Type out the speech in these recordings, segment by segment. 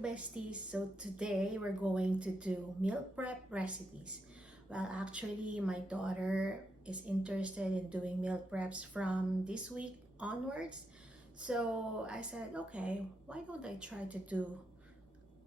besties. So today we're going to do meal prep recipes. Well, actually, my daughter is interested in doing meal preps from this week onwards. So I said, okay, why don't I try to do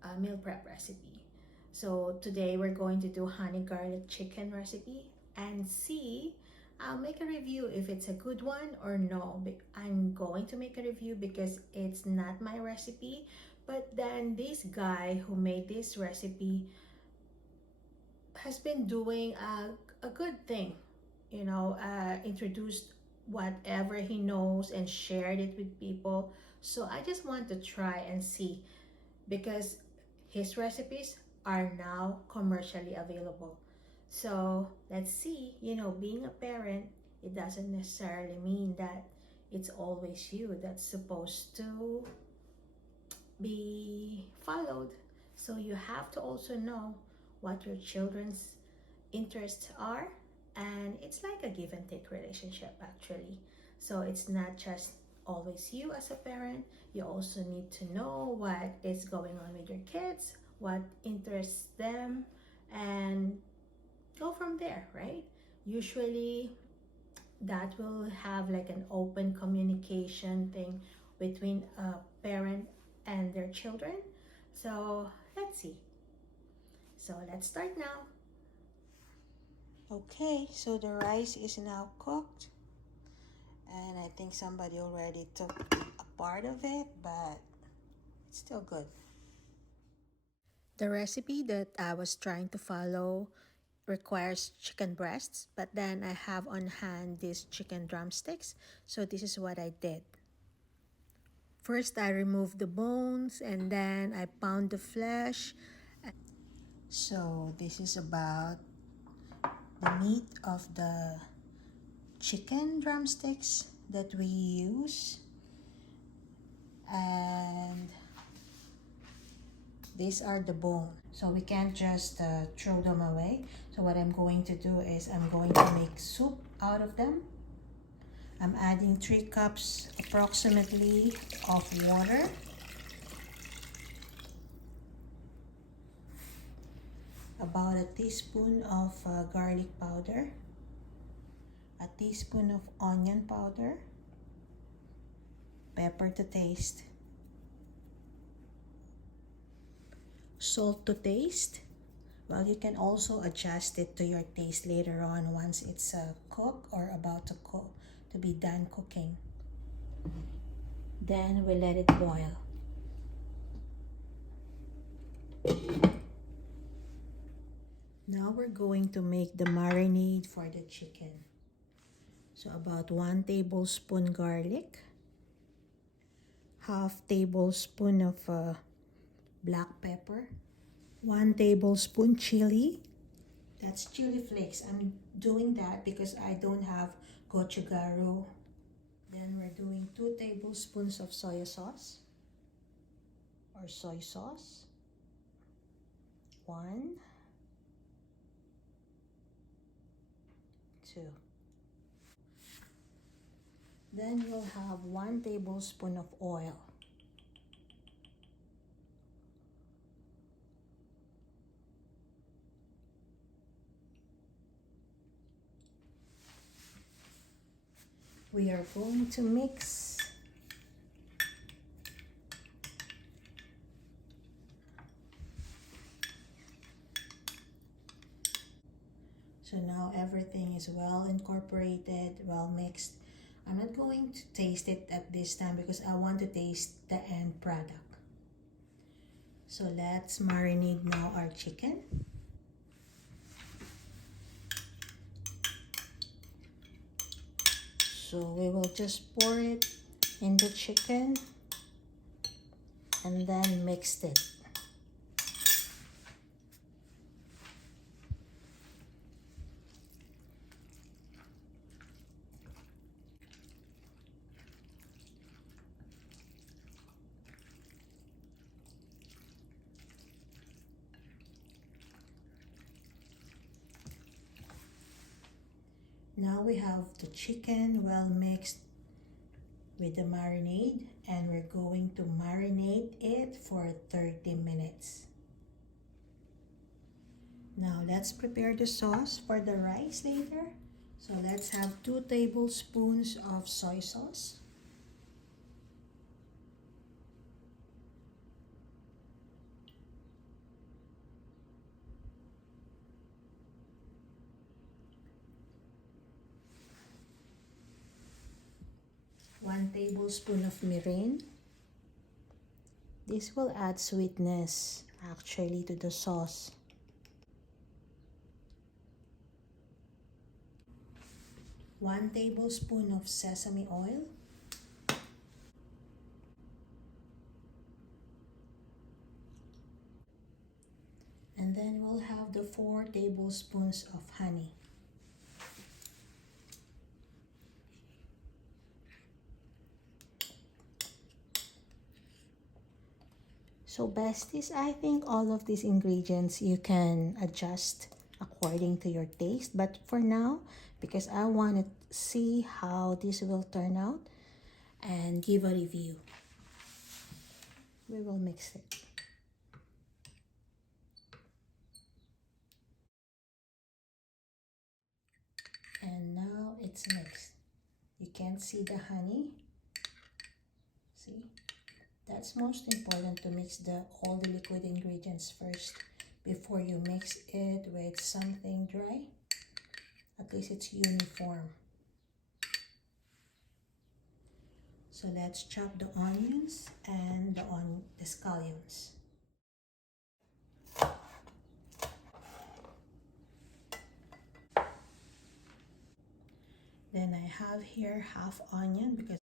a meal prep recipe? So today we're going to do honey garlic chicken recipe and see. I'll make a review if it's a good one or no. I'm going to make a review because it's not my recipe. But then this guy who made this recipe has been doing a good thing, introduced whatever he knows and shared it with people. So I just want to try and see because his recipes are now commercially available. So let's see, being a parent, it doesn't necessarily mean that it's always you that's supposed to be followed. So you have to also know what your children's interests are, and it's like a give and take relationship actually. So it's not just always you as a parent. You also need to know what is going on with your kids, what interests them, and go from there, right? Usually that will have like an open communication thing between a parent and their children. So let's see. So let's start now. Okay, so the rice is now cooked, and I think somebody already took a part of it, but it's still good. The recipe that I was trying to follow requires chicken breasts, but then I have on hand these chicken drumsticks, so this is what I did. First, I removed the bones and then I pound the flesh. So this is about the meat of the chicken drumsticks that we use, and these are the bone, so we can't just throw them away. So what I'm going to do is I'm going to make soup out of them. I'm adding 3 cups approximately of water, about a teaspoon of garlic powder, a teaspoon of onion powder, pepper to taste, salt to taste. Well, you can also adjust it to your taste later on once it's cooked or about to cook, to be done cooking. Then we let it boil. Now we're going to make the marinade for the chicken. So about 1 tablespoon garlic, half tablespoon of black pepper, 1 tablespoon chili. That's chili flakes. I'm doing that because I don't have gochujaro. Then we're doing 2 tablespoons of soy sauce or soy sauce. 1, 2. Then we'll have 1 tablespoon of oil. We are going to mix. So now everything is well incorporated, well mixed. I'm not going to taste it at this time because I want to taste the end product. So let's marinate now our chicken. So we will just pour it in the chicken and then mix it. Now we have the chicken well mixed with the marinade, and we're going to marinate it for 30 minutes. Now let's prepare the sauce for the rice later. So let's have 2 tablespoons of soy sauce. One tablespoon of mirin. This will add sweetness actually to the sauce. 1 tablespoon of sesame oil. And then we'll have the 4 tablespoons of honey. So besties, I think all of these ingredients you can adjust according to your taste. But for now, because I want to see how this will turn out and give a review, we will mix it. And now it's mixed. You can't see the honey. See? That's most important, to mix all the liquid ingredients first before you mix it with something dry. At least it's uniform. So let's chop the onions and the scallions. Then I have here half onion because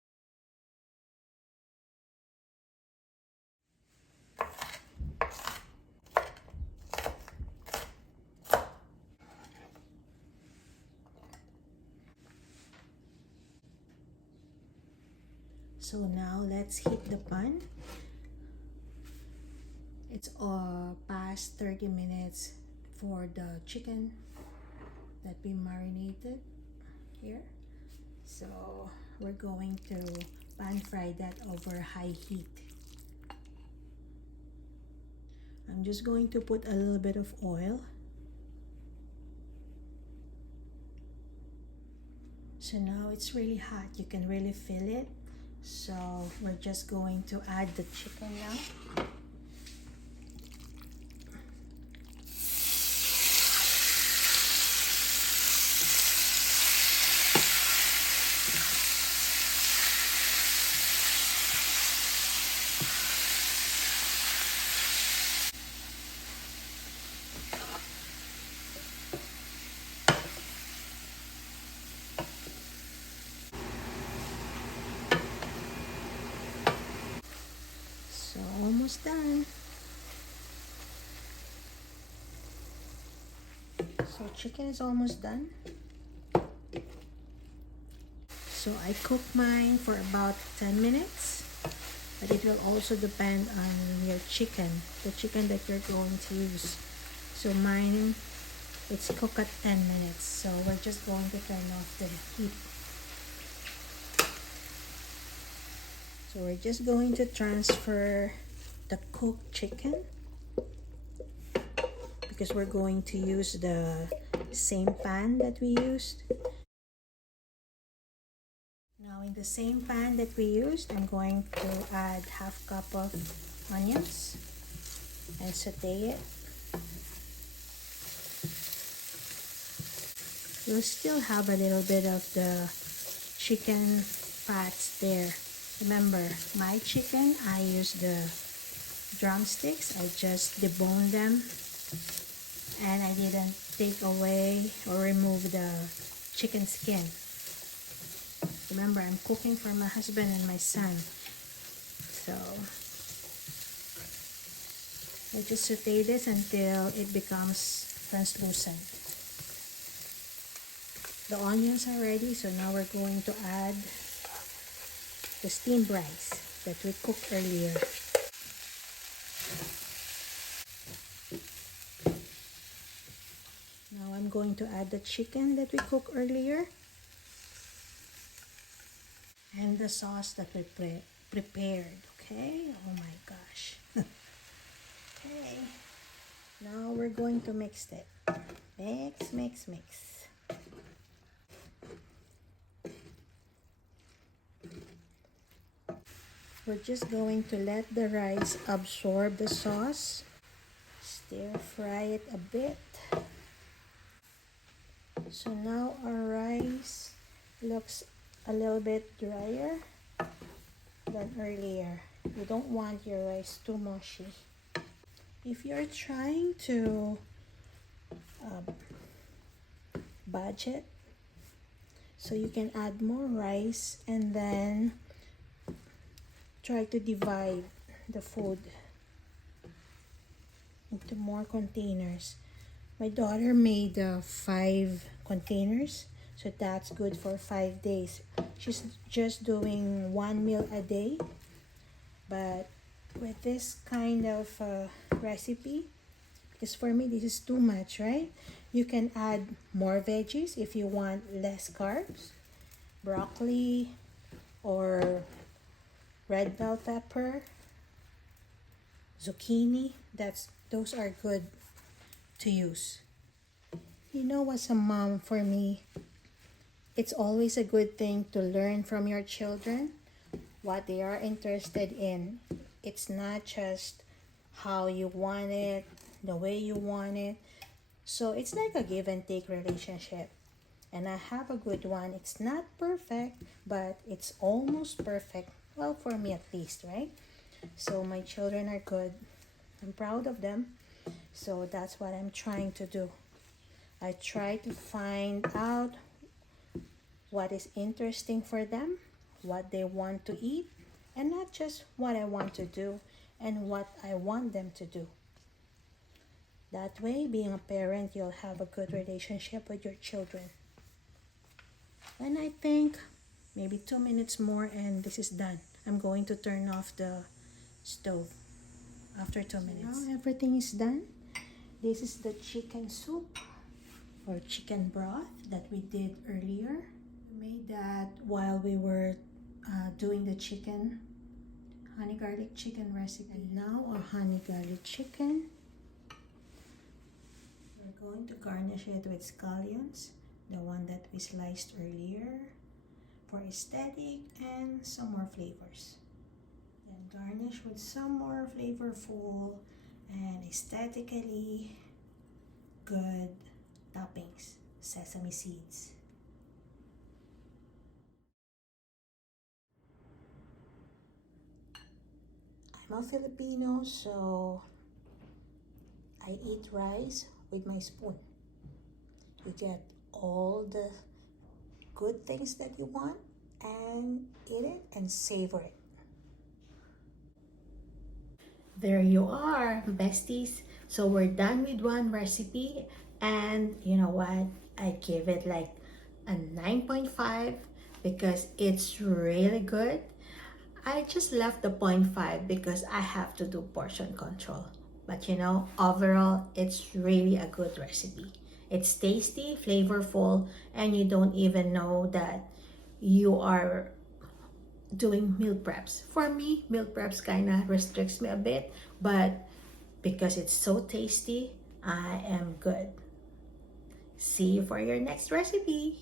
so now let's heat the pan. It's past 30 minutes for the chicken that we marinated here. So we're going to pan fry that over high heat. I'm just going to put a little bit of oil. So now it's really hot, you can really feel it. So we're just going to add the chicken now. So almost done. So chicken is almost done. So I cook mine for about 10 minutes, but it will also depend on your chicken, the chicken that you're going to use. So mine, it's cooked at 10 minutes. So we're just going to turn off the heat. So we're just going to transfer the cooked chicken because we're going to use the same pan that we used. Now in the same pan that we used, I'm going to add half cup of onions and saute it. You'll still have a little bit of the chicken fats there. Remember, my chicken, I use the drumsticks. I just deboned them and I didn't take away or remove the chicken skin. Remember, I'm cooking for my husband and my son. So I just saute this until it becomes translucent. The onions are ready, so now we're going to add the steamed rice that we cooked earlier. Now I'm going to add the chicken that we cooked earlier. and the sauce that we prepared. Okay, oh my gosh. Okay, now we're going to mix it. Mix, mix, mix. We're just going to let the rice absorb the sauce. Stir fry it a bit. So now our rice looks a little bit drier than earlier. You don't want your rice too mushy. If you're trying to budget, so you can add more rice and then try to divide the food into more containers. My daughter made 5 containers, so that's good for 5 days. She's just doing 1 meal a day, but with this kind of recipe, because for me this is too much, right? You can add more veggies if you want less carbs, broccoli or red bell pepper, zucchini. Those are good to use. You know, as a mom, for me, it's always a good thing to learn from your children what they are interested in. It's not just how you want it, the way you want it. So it's like a give and take relationship. And I have a good one. It's not perfect, but it's almost perfect. Well, for me at least, right? So my children are good. I'm proud of them. So that's what I'm trying to do. I try to find out what is interesting for them, what they want to eat, and not just what I want to do and what I want them to do. That way, being a parent, you'll have a good relationship with your children. And I think maybe 2 minutes more and this is done. I'm going to turn off the stove after 2 minutes. Now everything is done. This is the chicken soup or chicken broth that we did earlier. We made that while we were doing the chicken, honey garlic chicken recipe. And now our honey garlic chicken. We're going to garnish it with scallions, the one that we sliced earlier, for aesthetic and some more flavors. Then garnish with some more flavorful and aesthetically good toppings, sesame seeds. I'm a Filipino, so I eat rice with my spoon. You get all the good things that you want and eat it and savor it. There you are, besties. So we're done with one recipe, and you know what? I give it like a 9.5 because it's really good. I just left the 0.5 because I have to do portion control. But you know, overall, it's really a good recipe. It's tasty, flavorful, and you don't even know that you are doing meal preps. For me, meal preps kind of restricts me a bit, but because it's so tasty, I am good. See you for your next recipe.